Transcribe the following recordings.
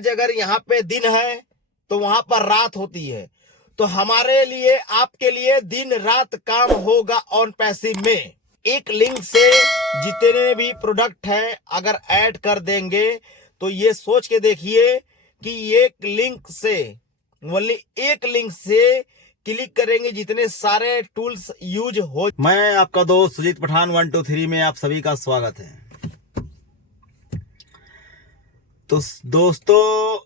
आज अगर यहाँ पे दिन है तो वहां पर रात होती है। तो हमारे लिए, आपके लिए दिन रात काम होगा ऑन पैसिव में। एक लिंक से जितने भी प्रोडक्ट हैं अगर ऐड कर देंगे तो ये सोच के देखिए कि एक लिंक से, ओनली एक लिंक से क्लिक करेंगे जितने सारे टूल्स यूज हो। मैं आपका दोस्त सुजीत पठान 123 में आप सभी का स्वागत है। तो दोस्तों,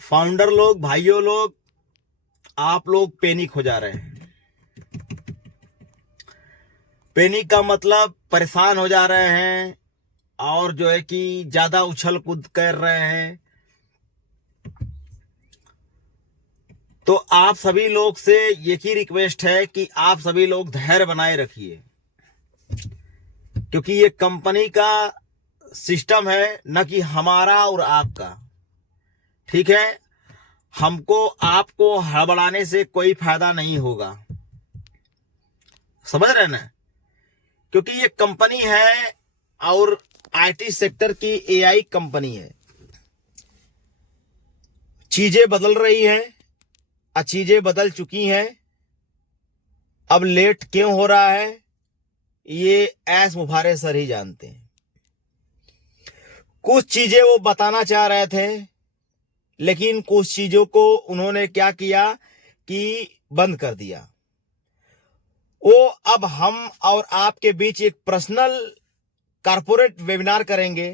फाउंडर लोग, भाइयों लोग, आप लोग पैनिक हो जा रहे हैं। पैनिक का मतलब परेशान हो जा रहे हैं और जो है कि ज्यादा उछल कूद कर रहे हैं। तो आप सभी लोग से एक ही रिक्वेस्ट है कि आप सभी लोग धैर्य बनाए रखिए, क्योंकि ये कंपनी का सिस्टम है, न कि हमारा और आपका। ठीक है, हमको आपको हड़बड़ाने से कोई फायदा नहीं होगा, समझ रहे ना? क्योंकि ये कंपनी है और आईटी सेक्टर की एआई कंपनी है। चीजें बदल रही हैं, चीजें बदल चुकी हैं। अब लेट क्यों हो रहा है ये एस मुफारे सर ही जानते हैं। कुछ चीजें वो बताना चाह रहे थे, लेकिन कुछ चीजों को उन्होंने क्या किया कि बंद कर दिया। वो अब हम और आपके बीच एक पर्सनल कारपोरेट वेबिनार करेंगे।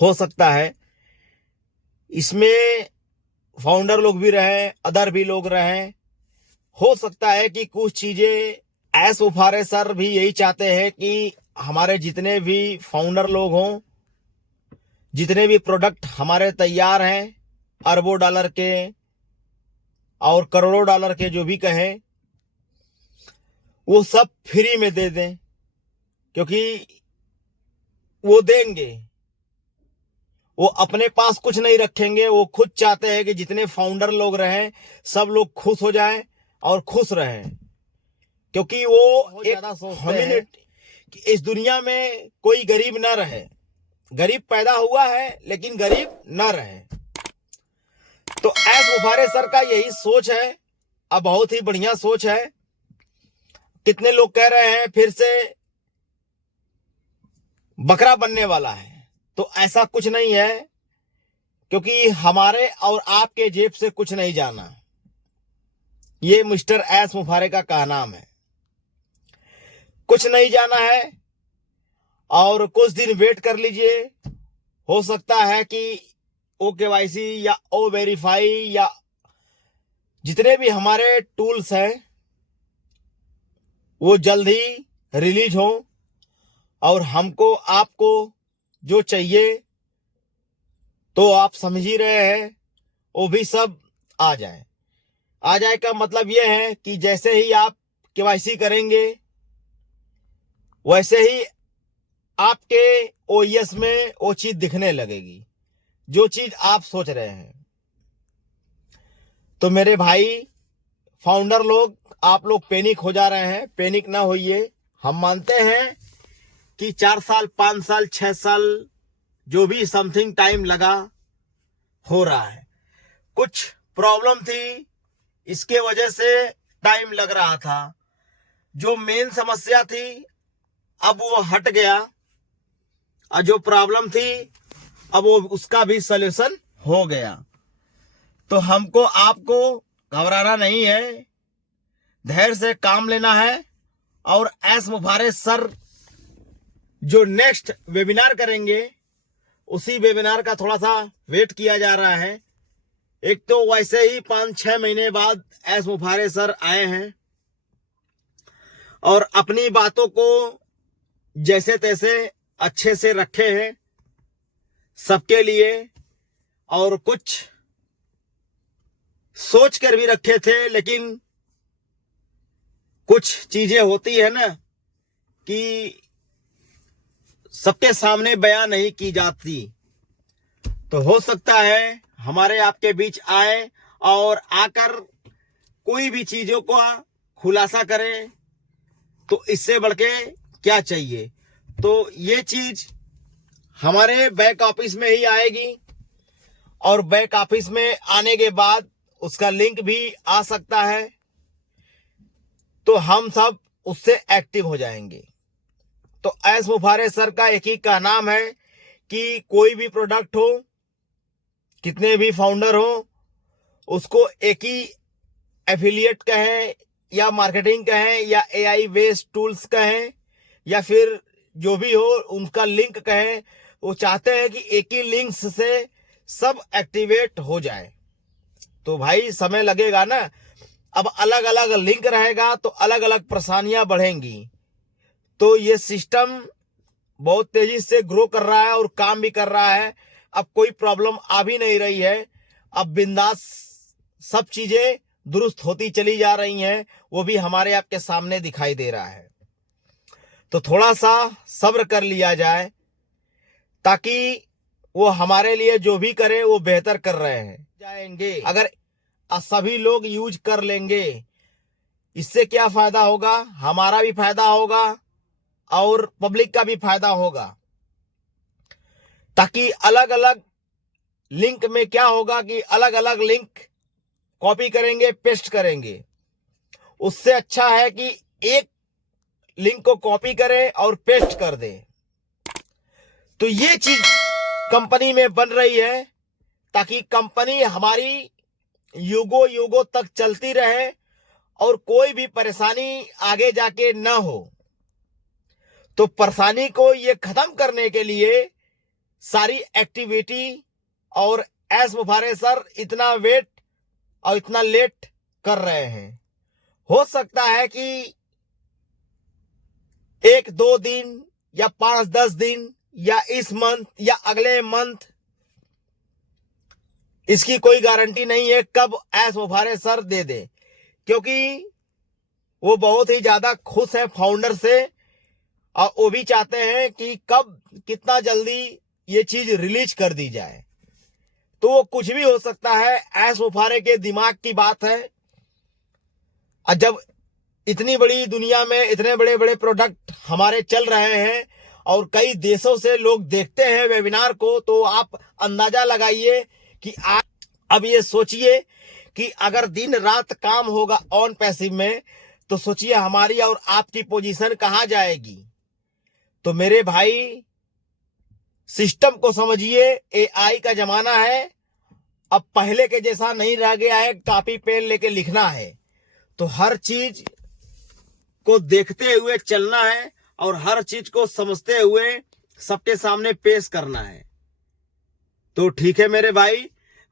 हो सकता है इसमें फाउंडर लोग भी रहे, अदर भी लोग रहे। हो सकता है कि कुछ चीजें एस मुफारे सर भी यही चाहते हैं कि हमारे जितने भी फाउंडर लोग हों, जितने भी प्रोडक्ट हमारे तैयार हैं, अरबों डॉलर के और करोड़ों डॉलर के जो भी कहें, वो सब फ्री में दे दें, क्योंकि वो देंगे, वो अपने पास कुछ नहीं रखेंगे। वो खुद चाहते हैं कि जितने फाउंडर लोग रहें सब लोग खुश हो जाएं और खुश रहें, क्योंकि वो ज्यादा सोचते हैं कि इस दुनिया में कोई गरीब ना रहे। गरीब पैदा हुआ है लेकिन गरीब ना रहे। तो एस मुफारे सर का यही सोच है। अब बहुत ही बढ़िया सोच है। कितने लोग कह रहे हैं फिर से बकरा बनने वाला है, तो ऐसा कुछ नहीं है, क्योंकि हमारे और आपके जेब से कुछ नहीं जाना। ये मिस्टर एस मुफारे का कहनाम है, कुछ नहीं जाना है। और कुछ दिन वेट कर लीजिए। हो सकता है कि OKYC या ओ वेरीफाई या जितने भी हमारे टूल्स हैं वो जल्द ही रिलीज हो और हमको आपको जो चाहिए तो आप समझ ही रहे हैं, वो भी सब आ जाए। आ जाए का मतलब ये है कि जैसे ही आप KYC करेंगे वैसे ही आपके OES में वो चीज दिखने लगेगी जो चीज आप सोच रहे हैं। तो मेरे भाई फाउंडर लोग, आप लोग पैनिक हो जा रहे हैं, पैनिक ना होइए। हम मानते हैं कि 4 साल 5 साल 6 साल जो भी समथिंग टाइम लगा, हो रहा है। कुछ प्रॉब्लम थी, इसके वजह से टाइम लग रहा था। जो मेन समस्या थी अब वो हट गया, और जो प्रॉब्लम थी अब वो उसका भी सलूशन हो गया। तो हमको आपको घबराना नहीं है, धैर्य से काम लेना है। और एस मुफारे सर जो नेक्स्ट वेबिनार करेंगे उसी वेबिनार का थोड़ा सा वेट किया जा रहा है। एक तो वैसे ही 5-6 महीने बाद एस मुफारे सर आए हैं और अपनी बातों को जैसे तैसे अच्छे से रखे हैं सबके लिए, और कुछ सोच कर भी रखे थे। लेकिन कुछ चीजें होती है ना कि सबके सामने बयान नहीं की जाती। तो हो सकता है हमारे आपके बीच आए और आकर कोई भी चीजों को खुलासा करें, तो इससे बढ़ के क्या चाहिए। तो ये चीज हमारे बैक ऑफिस में ही आएगी, और बैक ऑफिस में आने के बाद उसका लिंक भी आ सकता है, तो हम सब उससे एक्टिव हो जाएंगे। तो एस मुफारे सर का एक ही का नाम है कि कोई भी प्रोडक्ट हो, कितने भी फाउंडर हो, उसको एक ही एफिलिएट कहें या मार्केटिंग कहें या एआई बेस्ड टूल्स कहें या फिर जो भी हो उनका लिंक कहें, वो चाहते हैं कि एक ही लिंक से सब एक्टिवेट हो जाए। तो भाई समय लगेगा ना, अब अलग अलग लिंक रहेगा तो अलग अलग परेशानियां बढ़ेंगी। तो ये सिस्टम बहुत तेजी से ग्रो कर रहा है और काम भी कर रहा है। अब कोई प्रॉब्लम आ भी नहीं रही है, अब बिंदास सब चीजें दुरुस्त होती चली जा रही हैं, वो भी हमारे आपके सामने दिखाई दे रहा है। तो थोड़ा सा सब्र कर लिया जाए, ताकि वो हमारे लिए जो भी करे वो बेहतर कर रहे हैं जाएंगे। अगर सभी लोग यूज कर लेंगे, इससे क्या फायदा होगा, हमारा भी फायदा होगा और पब्लिक का भी फायदा होगा। ताकि अलग अलग लिंक में क्या होगा कि अलग अलग लिंक कॉपी करेंगे, पेस्ट करेंगे। उससे अच्छा है कि एक लिंक को कॉपी करें और पेस्ट कर दें। तो ये चीज कंपनी में बन रही है, ताकि कंपनी हमारी युगों युगों तक चलती रहे और कोई भी परेशानी आगे जाके न हो। तो परेशानी को ये खत्म करने के लिए सारी एक्टिविटी और एस मुफारे सर इतना वेट और इतना लेट कर रहे हैं। हो सकता है कि 1-2 दिन या 5-10 दिन या इस मंथ या अगले मंथ, इसकी कोई गारंटी नहीं है कब एस मुफारे सर दे दे, क्योंकि वो बहुत ही ज्यादा खुश है फाउंडर से और वो भी चाहते हैं कि कब कितना जल्दी ये चीज रिलीज कर दी जाए। तो वो कुछ भी हो सकता है, एस मुफारे के दिमाग की बात है। और जब इतनी बड़ी दुनिया में इतने बड़े बड़े प्रोडक्ट हमारे चल रहे हैं और कई देशों से लोग देखते हैं वेबिनार को, तो आप अंदाजा लगाइए कि आप अब ये सोचिए कि अगर दिन रात काम होगा ऑन पैसिव में, तो सोचिए हमारी और आपकी पोजीशन कहां जाएगी। तो मेरे भाई, सिस्टम को समझिए, एआई का जमाना है, अब पहले के जैसा नहीं रह गया है कॉपी पेन लेके लिखना है। तो हर चीज को देखते हुए चलना है और हर चीज को समझते हुए सबके सामने पेश करना है। तो ठीक है मेरे भाई,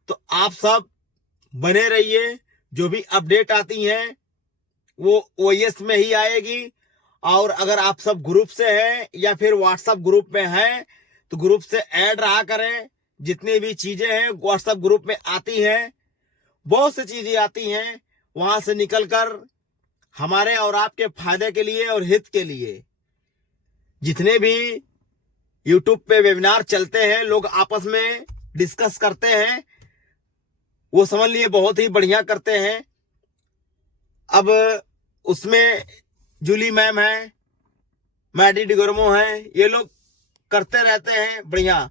तो आप सब बने रहिए, जो भी अपडेट आती हैं वो ओएस में ही आएगी। और अगर आप सब ग्रुप से हैं या फिर व्हाट्सएप ग्रुप में हैं, तो ग्रुप से ऐड रहा करें। जितनी भी चीजें हैं व्हाट्सएप ग्रुप में आती हैं, बहुत सी चीजें आती हैं, वहां से निकलकर हमारे और आपके फायदे के लिए और हित के लिए जितने भी यूट्यूब पे वेबिनार चलते हैं, लोग आपस में डिस्कस करते हैं, वो समझ लिए बहुत ही बढ़िया करते हैं। अब उसमें जूली मैम है, मैडी डिगोरमो है, ये लोग करते रहते हैं बढ़िया।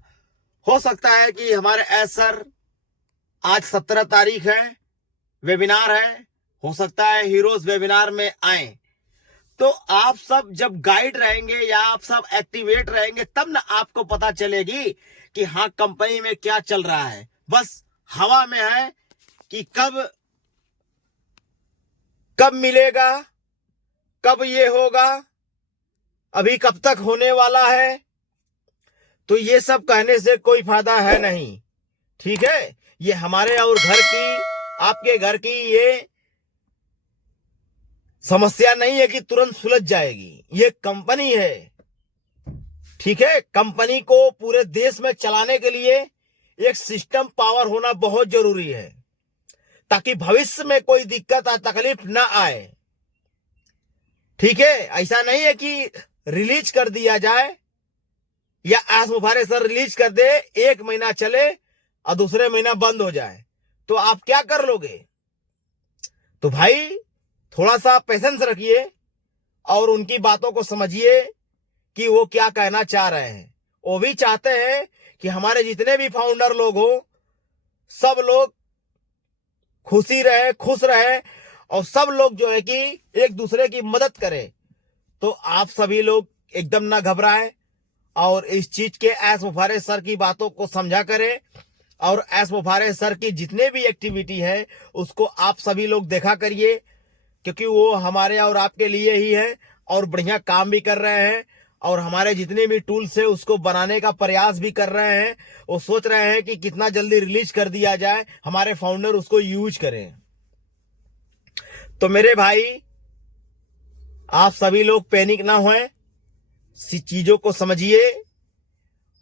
हो सकता है कि हमारे एस सर आज 17 तारीख है, वेबिनार है, हो सकता है हीरोज वेबिनार में आए। तो आप सब जब गाइड रहेंगे या आप सब एक्टिवेट रहेंगे, तब ना आपको पता चलेगी कि हाँ कंपनी में क्या चल रहा है। बस हवा में है कि कब मिलेगा, कब ये होगा, अभी कब तक होने वाला है। तो ये सब कहने से कोई फायदा है नहीं, ठीक है। ये हमारे और घर की, आपके घर की ये समस्या नहीं है कि तुरंत सुलझ जाएगी। ये कंपनी है, ठीक है। कंपनी को पूरे देश में चलाने के लिए एक सिस्टम पावर होना बहुत जरूरी है, ताकि भविष्य में कोई दिक्कत या तकलीफ ना आए, ठीक है। ऐसा नहीं है कि रिलीज कर दिया जाए या एस मुफारे सर रिलीज कर दे, 1 महीना चले और दूसरे महीना बंद हो जाए, तो आप क्या कर लोगे। तो भाई थोड़ा सा पेशेंस रखिए और उनकी बातों को समझिए कि वो क्या कहना चाह रहे हैं। वो भी चाहते हैं कि हमारे जितने भी फाउंडर लोग हो सब लोग खुशी रहे, खुश रहे और सब लोग जो है कि एक दूसरे की मदद करें। तो आप सभी लोग एकदम ना घबराएं और इस चीज के एस मुफारे सर की बातों को समझा करें और एस मुफारे सर की जितने भी एक्टिविटी है उसको आप सभी लोग देखा करिए, क्योंकि वो हमारे और आपके लिए ही है और बढ़िया काम भी कर रहे हैं और हमारे जितने भी टूल्स है उसको बनाने का प्रयास भी कर रहे हैं। वो सोच रहे हैं कि कितना जल्दी रिलीज कर दिया जाए, हमारे फाउंडर उसको यूज करें। तो मेरे भाई आप सभी लोग पैनिक ना होएं, चीजों को समझिए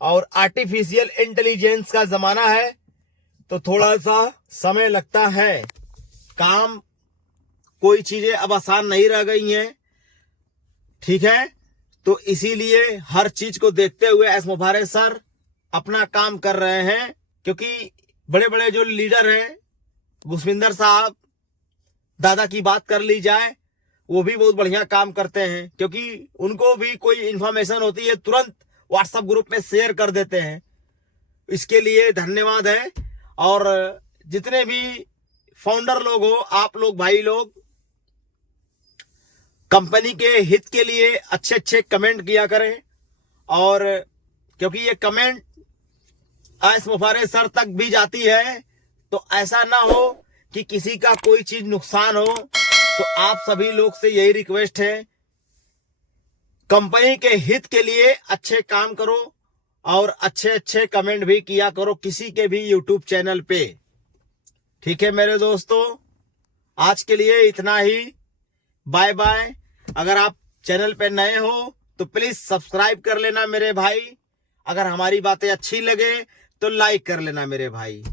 और आर्टिफिशियल इंटेलिजेंस का जमाना है तो थोड़ा सा समय लगता है। काम कोई चीजें अब आसान नहीं रह गई हैं, ठीक है। तो इसीलिए हर चीज को देखते हुए एस मुफारे सर अपना काम कर रहे हैं, क्योंकि बड़े बड़े जो लीडर हैं, गुसविंदर साहब, दादा की बात कर ली जाए, वो भी बहुत बढ़िया काम करते हैं, क्योंकि उनको भी कोई इंफॉर्मेशन होती है तुरंत व्हाट्सएप ग्रुप में शेयर कर देते हैं। इसके लिए धन्यवाद है। और जितने भी फाउंडर लोग हो, आप लोग भाई लोग कंपनी के हित के लिए अच्छे अच्छे कमेंट किया करें, और क्योंकि ये कमेंट एस मुफारे सर तक भी जाती है तो ऐसा ना हो कि किसी का कोई चीज नुकसान हो। तो आप सभी लोग से यही रिक्वेस्ट है, कंपनी के हित के लिए अच्छे काम करो और अच्छे अच्छे कमेंट भी किया करो किसी के भी यूट्यूब चैनल पे, ठीक है मेरे दोस्तों। आज के लिए इतना ही, बाय बाय। अगर आप चैनल पे नए हो तो प्लीज सब्सक्राइब कर लेना मेरे भाई, अगर हमारी बातें अच्छी लगे तो लाइक कर लेना मेरे भाई।